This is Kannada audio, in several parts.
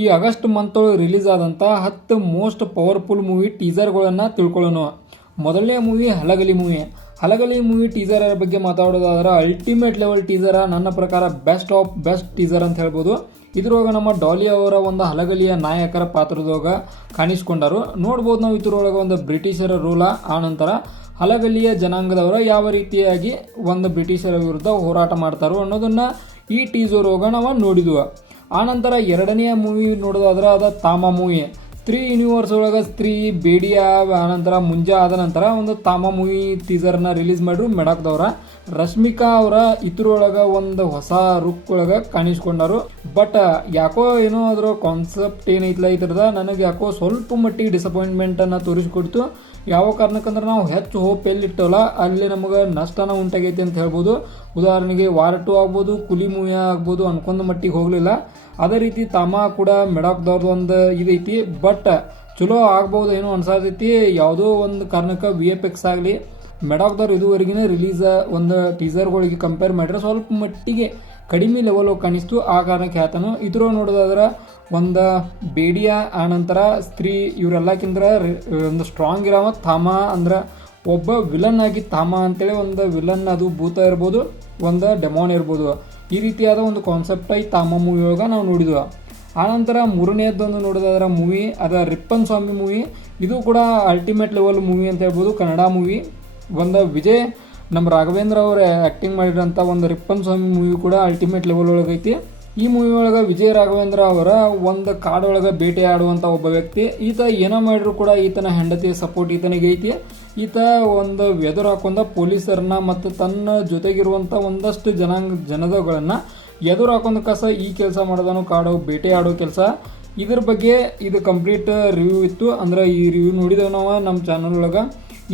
ಈ ಆಗಸ್ಟ್ ಮಂತ್ ರಿಲೀಸ್ ಆದಂಥ 10 ಮೋಸ್ಟ್ ಪವರ್ಫುಲ್ ಮೂವಿ ಟೀಸರ್ಗಳನ್ನು ತಿಳ್ಕೊಳ್ಳೋಣ. ಮೊದಲನೇ ಮೂವಿ ಹಲಗಲಿ ಮೂವಿ ಟೀಸರ್ ಬಗ್ಗೆ ಮಾತಾಡೋದಾದ್ರೆ ಅಲ್ಟಿಮೇಟ್ ಲೆವೆಲ್ ಟೀಸರ್, ನನ್ನ ಪ್ರಕಾರ ಬೆಸ್ಟ್ ಆಫ್ ಬೆಸ್ಟ್ ಟೀಸರ್ ಅಂತ ಹೇಳ್ಬೋದು. ಇದ್ರೊಳಗೆ ನಮ್ಮ ಡಾಲಿ ಅವರ ಒಂದು ಹಲಗಲಿಯ ನಾಯಕರ ಪಾತ್ರದೊಳಗೆ ಕಾಣಿಸ್ಕೊಂಡರು. ನೋಡ್ಬೋದು ನಾವು ಇದ್ರೊಳಗೆ ಒಂದು ಬ್ರಿಟಿಷರ ರೂಲ, ಆನಂತರ ಹಲಗಲಿಯ ಜನಾಂಗದವರು ಯಾವ ರೀತಿಯಾಗಿ ಒಂದು ಬ್ರಿಟಿಷರ ವಿರುದ್ಧ ಹೋರಾಟ ಮಾಡ್ತಾರೋ ಅನ್ನೋದನ್ನು ಈ ಟೀಸರ್ ಒಳಗೆ ನಾವು ನೋಡಿದ್ವು. ಆನಂತರ ಎರಡನೆಯ ಮೂವಿ ನೋಡೋದಾದ್ರೆ ಅದು ತಾಮ ಮೂವಿ. 3 ಯೂನಿವರ್ಸ್ ಒಳಗೆ ಸ್ತ್ರೀ ಬೇಡಿಯ ಆನಂತರ ಮುಂಜಾ ಆದ ನಂತರ ಒಂದು ತಾಮ ಮೂವಿ ಟೀಸರ್ನ ರಿಲೀಸ್ ಮಾಡಿದ್ರು ಮೆಡಾಕ್ದವ್ರ. ರಶ್ಮಿಕಾ ಅವರ ಇದ್ರೊಳಗೆ ಒಂದು ಹೊಸ ರುಕ್ ಒಳಗೆ ಕಾಣಿಸ್ಕೊಂಡರು. ಬಟ್ ಯಾಕೋ ಏನೋ ಅದರ ಕಾನ್ಸೆಪ್ಟ್ ಏನೈತಲ್ಲ ಇದ್ರದ ನನಗೆ ಯಾಕೋ ಸ್ವಲ್ಪ ಮಟ್ಟಿಗೆ ಡಿಸಪಾಯಿಂಟ್ಮೆಂಟನ್ನು ತೋರಿಸ್ಕೊಡ್ತು. ಯಾವ ಕಾರಣಕ್ಕಂದ್ರೆ ನಾವು ಹೆಚ್ಚು ಹೋಪ್ ಎಲ್ಲಿಟ್ಟವಲ್ಲ ಅಲ್ಲಿ ನಮಗೆ ನಷ್ಟನ ಉಂಟಾಗೈತಿ ಅಂತ ಹೇಳ್ಬೋದು. ಉದಾಹರಣೆಗೆ ವಾರ್ 2 ಆಗ್ಬೋದು, ಕುಲಿ ಮೂವಿ ಆಗ್ಬೋದು, ಅನ್ಕೊಂಡ ಮಟ್ಟಿಗೆ ಹೋಗಲಿಲ್ಲ. ಅದೇ ರೀತಿ ತಾಮ ಕೂಡ ಮೆಡಾಕ್ದವ್ರದ್ದು ಒಂದು ಇದೈತಿ, ಬಟ್ ಚಲೋ ಆಗ್ಬೋದು ಏನೋ ಅನ್ಸಾತೈತಿ. ಯಾವುದೋ ಒಂದು ಕಾರಣಕ್ಕೆ VFX ಆಗಲಿ ಮೆಡಾಕ್ದವ್ರು ಇದುವರೆಗಿನ ರಿಲೀಸ್ ಒಂದು ಟೀಸರ್ಗಳಿಗೆ ಕಂಪೇರ್ ಮಾಡಿದ್ರೆ ಸ್ವಲ್ಪ ಮಟ್ಟಿಗೆ ಕಡಿಮೆ ಲೆವೆಲ್ ಕಾಣಿಸ್ತು. ಆ ಕಾರಣಕ್ಕೆ ಹೇಳ್ತಾನು. ಇದ್ರ ನೋಡೋದಾದ್ರೆ ಒಂದು ಬೇಡಿಯ ಆನಂತರ ಸ್ತ್ರೀ ಇವರೆಲ್ಲಕ್ಕಿಂತ ಒಂದು ಸ್ಟ್ರಾಂಗ್ ಇರೋ ತಾಮ ಅಂದ್ರೆ ಒಬ್ಬ ವಿಲನ್ ಆಗಿ ತಾಮ ಅಂತೇಳಿ ಒಂದು ವಿಲನ್, ಅದು ಭೂತ ಇರ್ಬೋದು, ಒಂದು ಡೆಮಾನ್ ಇರ್ಬೋದು. ಈ ರೀತಿಯಾದ ಒಂದು ಕಾನ್ಸೆಪ್ಟ್ ಈ ತಾಮ ಮೂವಿ ಒಳಗೆ ನಾವು ನೋಡಿದ್ವು. ಆನಂತರ ಮೂರನೇದೊಂದು ನೋಡೋದಾದ್ರೆ ಮೂವಿ ಅದು ರಿಪ್ಪನ್ ಸ್ವಾಮಿ ಮೂವಿ. ಇದು ಕೂಡ ಅಲ್ಟಿಮೇಟ್ ಲೆವೆಲ್ ಮೂವಿ ಅಂತ ಹೇಳ್ಬೋದು, ಕನ್ನಡ ಮೂವಿ. ಒಂದು ವಿಜಯ್ ನಮ್ಮ ರಾಘವೇಂದ್ರ ಅವರು ಆ್ಯಕ್ಟಿಂಗ್ ಮಾಡಿರೋಂಥ ಒಂದು ರಿಪ್ಪನ್ ಸ್ವಾಮಿ ಮೂವಿ ಕೂಡ ಅಲ್ಟಿಮೇಟ್ ಲೆವೆಲ್ ಒಳಗೈತಿ. ಈ ಮೂವಿ ಒಳಗೆ ವಿಜಯ್ ರಾಘವೇಂದ್ರ ಅವರ ಒಂದು ಕಾಡೊಳಗೆ ಬೇಟೆ ಆಡುವಂಥ ಒಬ್ಬ ವ್ಯಕ್ತಿ. ಈತ ಏನೋ ಮಾಡಿದ್ರು ಕೂಡ ಈತನ ಹೆಂಡತಿಯ ಸಪೋರ್ಟ್ ಈತನಿಗೆ ಐತಿ. ಈತ ಒಂದು ಎದುರು ಹಾಕೊಂಡ ಪೊಲೀಸರನ್ನ ಮತ್ತು ತನ್ನ ಜೊತೆಗಿರುವಂಥ ಒಂದಷ್ಟು ಜನದಗಳನ್ನು ಎದುರು ಹಾಕೊಂಡ ಕಸ ಈ ಕೆಲಸ ಮಾಡೋದನ್ನು ಕಾಡೋ ಬೇಟೆ ಆಡೋ ಕೆಲಸ. ಇದ್ರ ಬಗ್ಗೆ ಇದು ಕಂಪ್ಲೀಟ್ ರಿವ್ಯೂ ಇತ್ತು. ಅಂದ್ರೆ ಈ ರಿವ್ಯೂ ನೋಡಿದೆವು ನಾವು ನಮ್ಮ ಚಾನಲ್ ಒಳಗೆ.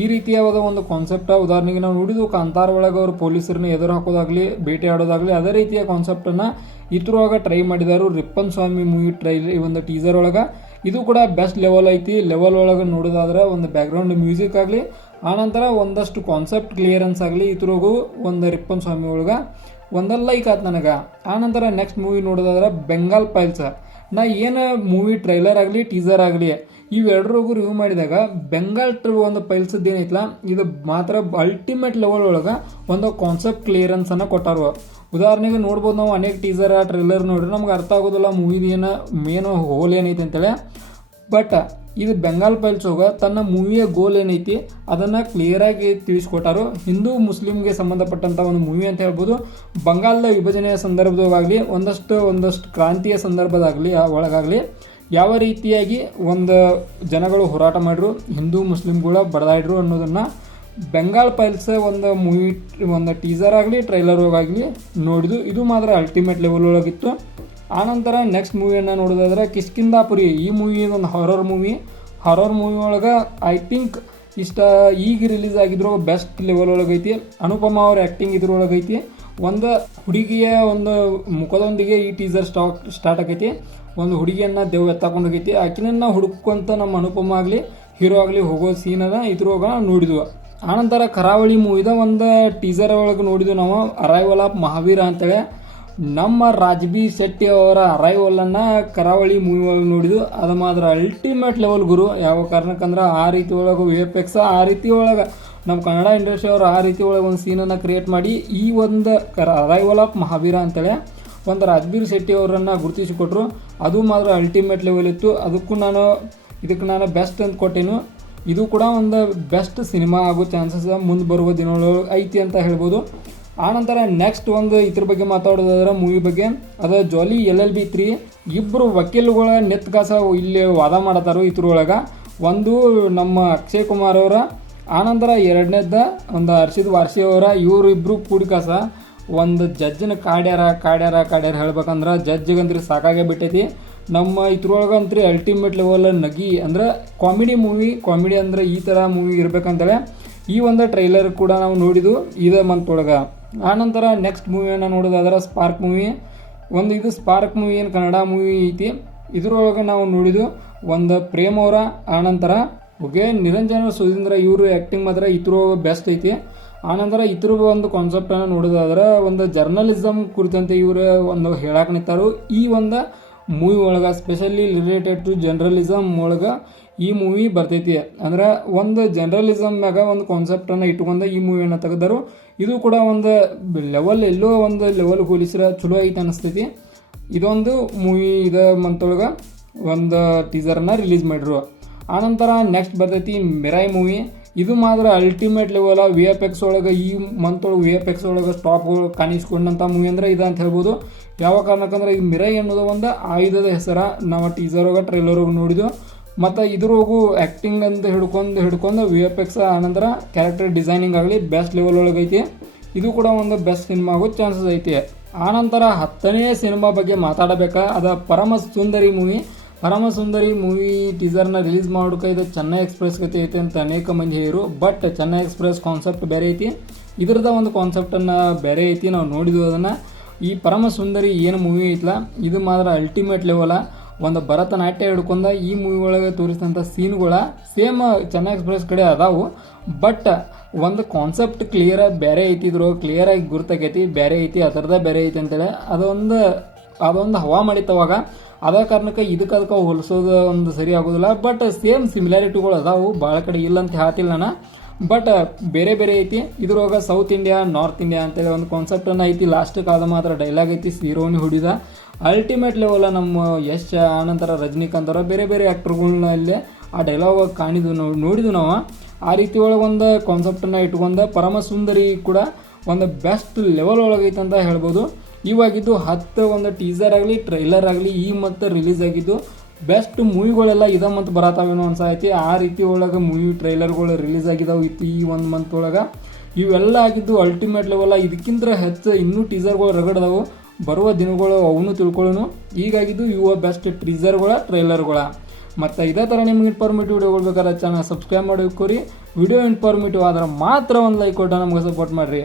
ಈ ರೀತಿಯಾದ ಒಂದು ಕಾನ್ಸೆಪ್ಟ, ಉದಾಹರಣೆಗೆ ನಾವು ನೋಡಿದ್ವು ಕಾಂತಾರ ಒಳಗೆ ಅವರು ಪೊಲೀಸರನ್ನ ಎದುರು ಹಾಕೋದಾಗಲಿ ಬೇಟೆ ಆಡೋದಾಗಲಿ, ಅದೇ ರೀತಿಯ ಕಾನ್ಸೆಪ್ಟನ್ನು ಇದ್ರೊಳಗೆ ಟ್ರೈ ಮಾಡಿದಾರು ರಿಪ್ಪನ್ ಸ್ವಾಮಿ ಮೂವಿ ಈ ಒಂದು ಟೀಸರ್ ಒಳಗೆ. ಇದು ಕೂಡ ಬೆಸ್ಟ್ ಲೆವೆಲ್ ಐತಿ. ಲೆವೆಲ್ ಒಳಗೆ ನೋಡೋದಾದ್ರೆ ಒಂದು ಬ್ಯಾಕ್ಗ್ರೌಂಡ್ ಮ್ಯೂಸಿಕ್ ಆಗಲಿ, ಆನಂತರ ಒಂದಷ್ಟು ಕಾನ್ಸೆಪ್ಟ್ ಕ್ಲಿಯರೆನ್ಸ್ ಆಗಲಿ, ಇದ್ರಿಗೂ ಒಂದು ರಿಪ್ಪನ್ ಸ್ವಾಮಿ ಒಳಗೆ ಒಂದು ಲೈಕ್ ಆಯ್ತು ನನಗೆ. ಆನಂತರ ನೆಕ್ಸ್ಟ್ ಮೂವಿ ನೋಡೋದಾದ್ರೆ ಬೆಂಗಾಲ್ ಫೈಲ್ಸ್. ನಾ ಏನು ಮೂವಿ ಟ್ರೈಲರ್ ಆಗಲಿ ಟೀಸರ್ ಆಗಲಿ ಇವೆರಡರಿಗೂ ರಿವ್ಯೂ ಮಾಡಿದಾಗ ಬೆಂಗಾಲ್ ಒಂದು ಫೈಲ್ಸದ್ದು ಏನೈತಲ್ಲ ಇದು ಮಾತ್ರ ಅಲ್ಟಿಮೇಟ್ ಲೆವೆಲ್ ಒಳಗೆ ಒಂದು ಕಾನ್ಸೆಪ್ಟ್ ಕ್ಲಿಯರೆನ್ಸನ್ನು ಕೊಟ್ಟಾರು. ಉದಾಹರಣೆಗೆ ನೋಡ್ಬೋದು ನಾವು ಅನೇಕ ಟೀಸರ್ ಟ್ರೈಲರ್ ನೋಡ್ರಿ ನಮ್ಗೆ ಅರ್ಥ ಆಗೋದಿಲ್ಲ ಮೂವಿದು ಏನು ಮೇನು ಹೋಲ್ ಏನೈತಿ ಅಂತೇಳಿ. ಬಟ್ ಇದು ಬೆಂಗಾಲ್ ಫೈಲ್ಸ್ ಹೋಗ ತನ್ನ ಮೂವಿಯ ಗೋಲ್ ಏನೈತಿ ಅದನ್ನು ಕ್ಲಿಯರಾಗಿ ತಿಳಿಸ್ಕೊಟ್ಟಾರು. ಹಿಂದೂ ಮುಸ್ಲಿಮ್ಗೆ ಸಂಬಂಧಪಟ್ಟಂಥ ಒಂದು ಮೂವಿ ಅಂತ ಹೇಳ್ಬೋದು. ಬಂಗಾಲದ ವಿಭಜನೆಯ ಸಂದರ್ಭದಾಗಲಿ ಒಂದಷ್ಟು ಕ್ರಾಂತಿಯ ಸಂದರ್ಭದಾಗಲಿ ಒಳಗಾಗಲಿ ಯಾವ ರೀತಿಯಾಗಿ ಒಂದು ಜನಗಳು ಹೋರಾಟ ಮಾಡಿದ್ರು, ಹಿಂದೂ ಮುಸ್ಲಿಮ್ಗಳ ಬಡದಾಡ್ರು ಅನ್ನೋದನ್ನು ಬೆಂಗಾಲ್ ಫೈಲ್ಸ್ ಒಂದು ಮೂವಿ ಒಂದು ಟೀಸರ್ ಆಗಲಿ ಟ್ರೈಲರ್ ಆಗಲಿ ನೋಡಿದ್ದು. ಇದು ಮಾತ್ರ ಅಲ್ಟಿಮೇಟ್ ಲೆವೆಲ್ ಒಳಗಿತ್ತು. ಆನಂತರ ನೆಕ್ಸ್ಟ್ ಮೂವಿಯನ್ನು ನೋಡೋದಾದ್ರೆ ಕಿಷ್ಕಿಂಧಾಪುರಿ. ಈ ಮೂವಿ ಒಂದು ಹಾರರ್ ಮೂವಿ ಒಳಗೆ ಐ ಥಿಂಕ್ ಈಗ ರಿಲೀಸ್ ಆಗಿದ್ರು ಬೆಸ್ಟ್ ಲೆವೆಲ್ ಒಳಗೈತಿ. ಅನುಪಮ ಅವ್ರ ಆ್ಯಕ್ಟಿಂಗ್ ಇದ್ರೊಳಗೈತಿ. ಒಂದು ಹುಡುಗಿಯ ಒಂದು ಮುಖದೊಂದಿಗೆ ಈ ಟೀಸರ್ ಸ್ಟಾರ್ಟ್ ಆಗೈತಿ. ಒಂದು ಹುಡುಗಿಯನ್ನು ದೇವ್ ಎತ್ತಾಕೊಂಡು ಹೋಗೈತಿ. ಆಕಿನನ್ನು ಹುಡುಕೊಂತ ನಮ್ಮ ಅನುಪಮ ಆಗಲಿ ಹೀರೋ ಆಗಲಿ ಹೋಗೋ ಸೀನನ್ನು ಇದ್ರೊಳಗೆ ನೋಡಿದ್ವು. ಆನಂತರ ಕರಾವಳಿ ಮೂವಿದ ಒಂದು ಟೀಸರ್ ಒಳಗೆ ನೋಡಿದ್ವು ನಾವು, ಅರೈವಲ್ ಆಫ್ ಮಹಾವೀರ ಅಂತೇಳಿ. ನಮ್ಮ ರಾಜ್ಬಿ ಶೆಟ್ಟಿ ಅವರ ಅರೈವಲನ್ನು ಕರಾವಳಿ ಮೂವಿ ಒಳಗೆ ನೋಡಿದ್ವು. ಅದು ಮಾತ್ರ ಅಲ್ಟಿಮೇಟ್ ಲೆವೆಲ್ ಗುರು. ಯಾವ ಕಾರಣಕ್ಕಂದ್ರೆ ಆ ರೀತಿ ಒಳಗೆ VFX ಆ ರೀತಿ ಒಳಗೆ ನಮ್ಮ ಕನ್ನಡ ಇಂಡಸ್ಟ್ರಿ ಅವರು ಆ ರೀತಿ ಒಳಗೆ ಒಂದು ಸೀನನ್ನು ಕ್ರಿಯೇಟ್ ಮಾಡಿ ಈ ಒಂದು ಅರೈವಲ್ ಆಫ್ ಮಹಾವೀರ ಅಂತೇಳಿ ಒಂದು ರಾಜ್ಬೀರ್ ಶೆಟ್ಟಿ ಅವರನ್ನು ಗುರುತಿಸಿಕೊಟ್ರು. ಅದು ಮಾತ್ರ ಅಲ್ಟಿಮೇಟ್ ಲೆವೆಲ್ ಇತ್ತು. ಇದಕ್ಕೆ ನಾನು ಬೆಸ್ಟ್ ಅಂತ ಕೊಟ್ಟೇನು. ಇದು ಕೂಡ ಒಂದು ಬೆಸ್ಟ್ ಸಿನಿಮಾ ಆಗೋ ಚಾನ್ಸಸ್ ಮುಂದೆ ಬರುವ ದಿನಗಳೊಳಗೆ ಐತಿ ಅಂತ ಹೇಳ್ಬೋದು. ಆನಂತರ ನೆಕ್ಸ್ಟ್ ಒಂದು ಇದ್ರ ಬಗ್ಗೆ ಮಾತಾಡೋದಾದ್ರೆ ಮೂವಿ ಬಗ್ಗೆ ಅದು ಜಾಲಿ LLB 3. ಇಬ್ಬರು ವಕೀಲುಗಳ ನೆತ್ಗಾಸ ಇಲ್ಲಿ ವಾದ ಮಾಡತ್ತಾರು ಇದ್ರೊಳಗೆ. ಒಂದು ನಮ್ಮ ಅಕ್ಷಯ್ ಕುಮಾರ್ ಅವರ, ಆನಂತರ ಎರಡನೇದ ಒಂದು ಹರ್ಷಿದ್ ವಾರ್ಷಿ ಅವರ. ಇವರು ಇಬ್ಬರು ಕೂಡಿಕಾಸ ಒಂದು ಜಡ್ಜನ ಕಾಡ್ಯಾರ ಹೇಳ್ಬೇಕಂದ್ರೆ ಜಡ್ಜಿಗಂತ್ರಿ ಸಾಕಾಗೇ ಬಿಟ್ಟೈತಿ. ನಮ್ಮ ಇದ್ರೊಳಗಂತ್ರಿ ಅಲ್ಟಿಮೇಟ್ ಲೆವೆಲ್ ನಗಿ ಅಂದ್ರೆ ಕಾಮಿಡಿ ಅಂದ್ರೆ ಈ ಥರ ಮೂವಿ ಇರ್ಬೇಕಂತೇಳಿ ಈ ಒಂದು ಟ್ರೈಲರ್ ಕೂಡ ನಾವು ನೋಡಿದ್ವು ಇದೇ ಮಂತ್ ಒಳಗೆ. ಆನಂತರ ನೆಕ್ಸ್ಟ್ ಮೂವಿಯನ್ನು ನೋಡೋದಾದ್ರೆ ಸ್ಪಾರ್ಕ್ ಮೂವಿ. ಇದು ಸ್ಪಾರ್ಕ್ ಮೂವಿ ಏನು ಕನ್ನಡ ಮೂವಿ ಐತಿ. ಇದ್ರೊಳಗೆ ನಾವು ನೋಡಿದ್ವು ಒಂದು ಪ್ರೇಮ್ ಅವರ, ಆನಂತರ ನಿರಂಜನ ಸುಧೀಂದ್ರ ಇವರು ಆ್ಯಕ್ಟಿಂಗ್ ಮಾತ್ರ ಇದ್ರ ಬೆಸ್ಟ್ ಐತಿ. ಆನಂತರ ಇದ್ರ ಒಂದು ಕಾನ್ಸೆಪ್ಟನ್ನು ನೋಡೋದಾದ್ರೆ ಒಂದು ಜರ್ನಲಿಸಮ್ ಕುರಿತಂತೆ ಇವರು ಒಂದು ಹೇಳಕ್ಕೆ ನಿಂತಾರು. ಈ ಒಂದು ಮೂವಿ ಒಳಗೆ ಸ್ಪೆಷಲಿ ರಿಲೇಟೆಡ್ ಟು ಜರ್ನಲಿಸಮ್ ಒಳಗೆ ಈ ಮೂವಿ ಬರ್ತೈತಿ. ಅಂದ್ರೆ ಒಂದು ಜರ್ನಲಿಸಮ್ ಮ್ಯಾಗ ಒಂದು ಕಾನ್ಸೆಪ್ಟನ್ನು ಇಟ್ಕೊಂಡು ಈ ಮೂವಿಯನ್ನು ತೆಗೆದರು. ಇದು ಕೂಡ ಒಂದು ಲೆವೆಲ್ ಎಲ್ಲೋ ಒಂದು ಲೆವೆಲ್ ಹೋಲಿಸಿರ ಚಲೋ ಐತೆ ಅನಿಸ್ತೈತಿ. ಇದೊಂದು ಮೂವಿ ಇದೆ ಮಂತೊಳಗೆ ಒಂದು ಟೀಸರ್ನ ರಿಲೀಸ್ ಮಾಡಿದ್ರು. ಆನಂತರ ನೆಕ್ಸ್ಟ್ ಬರ್ತೈತಿ ಮಿರಾಯ್ ಮೂವಿ. ಇದು ಮಾತ್ರ ಅಲ್ಟಿಮೇಟ್ ಲೆವೆಲ್ VFX ಒಳಗೆ ಈ ಮಂತೊಳಗೆ VFX ಒಳಗೆ ಟಾಪ್ ಕಾಣಿಸ್ಕೊಂಡಂಥ ಮೂವಿ ಅಂದ್ರೆ ಇದೆ ಅಂತ ಹೇಳ್ಬೋದು. ಯಾವ ಕಾರಣಕ್ಕಂದ್ರೆ ಈ ಮಿರಾಯ್ ಅನ್ನೋದು ಒಂದು ಆಯುಧದ ಹೆಸರ ನಾವು ಟೀಸರ್ ಒಳಗೆ ಟ್ರೈಲರ್ ಒಳಗೆ ನೋಡಿದ್ವು. ಮತ್ತು ಇದ್ರೋಗು ಆ್ಯಕ್ಟಿಂಗ್ ಅಂತ ಹಿಡ್ಕೊಂಡು VFX ಆನಂತರ ಕ್ಯಾರೆಕ್ಟರ್ ಡಿಸೈನಿಂಗ್ ಆಗಲಿ ಬೆಸ್ಟ್ ಲೆವೆಲ್ ಒಳಗೆ ಐತಿ. ಇದು ಕೂಡ ಒಂದು ಬೆಸ್ಟ್ ಸಿನಿಮಾ ಆಗೋ ಚಾನ್ಸಸ್ ಐತಿ. ಆನಂತರ 10ನೇ ಸಿನಿಮಾ ಬಗ್ಗೆ ಮಾತಾಡಬೇಕಾ, ಅದು ಪರಮ ಸುಂದರಿ ಮೂವಿ. ಪರಮ ಸುಂದರಿ ಮೂವಿ ಟೀಸರ್ನ ರಿಲೀಸ್ ಮಾಡೋಕೆ ಇದು ಚೆನ್ನೈ ಎಕ್ಸ್ಪ್ರೆಸ್ ಗತಿ ಐತೆ ಅಂತ ಅನೇಕ ಮಂದಿ ಹೇಳಿರು. ಬಟ್ ಚೆನ್ನೈ ಎಕ್ಸ್ಪ್ರೆಸ್ ಕಾನ್ಸೆಪ್ಟ್ ಬೇರೆ ಐತಿ, ಇದ್ರದ ಒಂದು ಕಾನ್ಸೆಪ್ಟನ್ನು ಬೇರೆ ಐತಿ. ನಾವು ನೋಡಿದ್ವು ಅದನ್ನು. ಈ ಪರಮ ಸುಂದರಿ ಏನು ಮೂವಿ ಐತಲ್ಲ ಇದು ಮಾತ್ರ ಅಲ್ಟಿಮೇಟ್ ಲೆವೆಲ. ಒಂದು ಭರತನಾಟ್ಯ ಹಿಡ್ಕೊಂಡ ಈ ಮೂವಿ ಒಳಗೆ ತೋರಿಸಿದಂಥ ಸೀನ್ಗಳ ಸೇಮ್ ಚೆನ್ನೈ ಎಕ್ಸ್ಪ್ರೆಸ್ ಕಡೆ ಅದಾವು. ಬಟ್ ಒಂದು ಕಾನ್ಸೆಪ್ಟ್ ಬೇರೆ ಐತಿ, ಇದ್ರು ಕ್ಲಿಯರಾಗಿ ಗುರ್ತಾಗೈತಿ ಬೇರೆ ಐತಿ, ಅದರದೇ ಬೇರೆ ಐತಿ ಅಂತೇಳಿ ಅದೊಂದು ಹವಾ ಮಾಡಿತ್ತವಾಗ. ಅದ ಕಾರಣಕ್ಕೆ ಅದಕ್ಕೆ ಹೋಲಿಸೋದು ಒಂದು ಸರಿ ಆಗೋದಿಲ್ಲ. ಬಟ್ ಸೇಮ್ ಸಿಮಿಲಾರಿಟಿಗಳು ಅದಾವು, ಭಾಳ ಕಡೆ ಇಲ್ಲ ಅಂತ ಹೇಳ್ತಿಲ್ಲ ನಾನು. ಬಟ್ ಬೇರೆ ಬೇರೆ ಐತಿ. ಇದ್ರೊಳಗೆ ಸೌತ್ ಇಂಡಿಯಾ ನಾರ್ತ್ ಇಂಡಿಯಾ ಅಂತೇಳಿ ಒಂದು ಕಾನ್ಸೆಪ್ಟನ್ನು ಐತಿ. ಲಾಸ್ಟಿಗೆ ಆದ ಮಾತ್ರ ಡೈಲಾಗ್ ಐತಿ, ಹೀರೋನಿ ಹೊಡಿದ ಅಲ್ಟಿಮೇಟ್ ಲೆವೆಲ. ನಮ್ಮ ಯಶ್ ಆನಂತರ ರಜನಿಕಾಂತ್ ಅವರ ಬೇರೆ ಬೇರೆ ಆ್ಯಕ್ಟರ್ಗಳನ್ನಲ್ಲೇ ಆ ಡೈಲಾಗ್ ನೋಡಿದ್ವು ನಾವು. ಆ ರೀತಿ ಒಳಗೆ ಒಂದು ಕಾನ್ಸೆಪ್ಟನ್ನು ಇಟ್ಕೊಂಡು ಪರಮ ಸುಂದರಿ ಕೂಡ ಒಂದು ಬೆಸ್ಟ್ ಲೆವೆಲ್ ಒಳಗೈತೆ ಅಂತ ಹೇಳ್ಬೋದು. ಇವಾಗಿದ್ದು 10 ಒಂದು ಟೀಸರ್ ಆಗಲಿ ಟ್ರೈಲರ್ ಆಗಲಿ ಈ ಮತ್ತು ರಿಲೀಸ್ ಆಗಿದ್ದು ಬೆಸ್ಟ್ ಮೂವಿಗಳೆಲ್ಲ ಇದ ಮಂತ್ ಬರತ್ತಾವೇನೋ ಅನ್ಸೈತಿ. ಆ ರೀತಿ ಒಳಗೆ ಮೂವಿ ಟ್ರೈಲರ್ಗಳು ರಿಲೀಸ್ ಆಗಿದಾವೆ ಈ ಒಂದು ಮಂತ್ ಒಳಗೆ. ಇವೆಲ್ಲ ಆಗಿದ್ದು ಅಲ್ಟಿಮೇಟ್ ಲೆವೆಲ್ಲ. ಇದಕ್ಕಿಂತ ಹೆಚ್ಚು ಇನ್ನೂ ಟೀಸರ್ಗಳು ರಗಡದವು, ಬರುವ ದಿನಗಳು ಅವನು ತಿಳ್ಕೊಳ್ಳೋನು. ಹೀಗಾಗಿದ್ದು ಇವು ಬೆಸ್ಟ್ ಟೀಸರ್ಗಳ ಟ್ರೈಲರ್ಗಳ. ಮತ್ತು ಇದೇ ಥರ ನಿಮ್ಗೆ ಇನ್ಫಾರ್ಮೇಟಿವ್ ವಿಡಿಯೋಗಳು ಬೇಕಾದ್ರೆ ಚಾನಲ್ ಸಬ್ಸ್ಕ್ರೈಬ್ ಮಾಡೋಕೋರಿ. ವಿಡಿಯೋ ಇನ್ಫಾರ್ಮೇಟಿವ್ ಆದ್ರೆ ಮಾತ್ರ ಒಂದು ಲೈಕ್ ಕೊಟ್ಟು ನಮ್ಗೆ ಸಪೋರ್ಟ್ ಮಾಡಿರಿ.